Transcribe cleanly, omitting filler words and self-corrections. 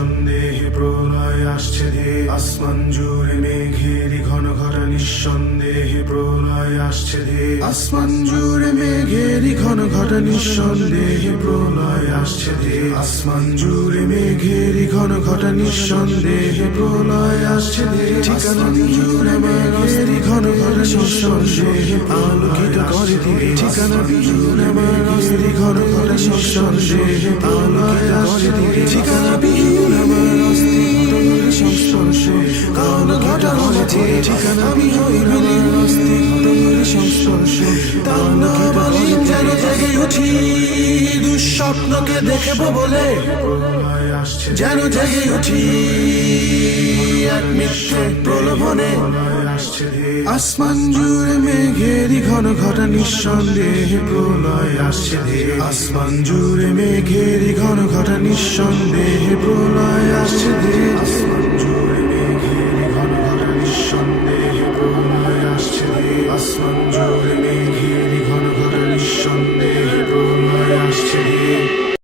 নিঃসন্দেহে প্রলয় আসছে ধে আসমান জুড়ে মেঘেরি ঘন ঘটা নিঃসন্দেহে প্রলয় আসছে ধে আসমান জুড়ে মেঘেরি ঘন ঘটা নিঃসন্দেহে প্রলয় আসছে ধে আসমান জুড়ে মেঘেরি ঘন ঘটা নিঃসন্দেহে প্রলয় আসছে ধে ঠিকানা জুড়ে মেঘেরি ঘন ঘটা নিঃসন্দেহে আলোকিত করে দিবে ঠিকানা জুড়ে মেঘেরি ঘন ঘটা নিঃসন্দেহে প্রলয় আসছে ধে ঠিকানা বিহীন আমার অস্তিত্বের সংস্পর্শে কাল ঘটা হয়েছে ঠিকানা বিহীন আমার অস্তিত্বের সংস্পর্শে তার বলি যেন জেগে উঠি দুঃস্বপ্নকে দেখবো বলে যেন জেগে উঠি এক মিথ্যে প্রলোভনে আসমান জুড়ে মেঘেরি ঘন ঘটা নিঃসন্দেহে প্রলয় আসছে ধে আসমান জুড়ে মেঘেরি ঘন ঘটা নিঃসন্দেহে প্রলয় আসছে ধে আসমান জুড়ে মেঘেরি ঘন ঘটা নিঃসন্দেহে প্রলয় আসছে ধে আসমান জুড়ে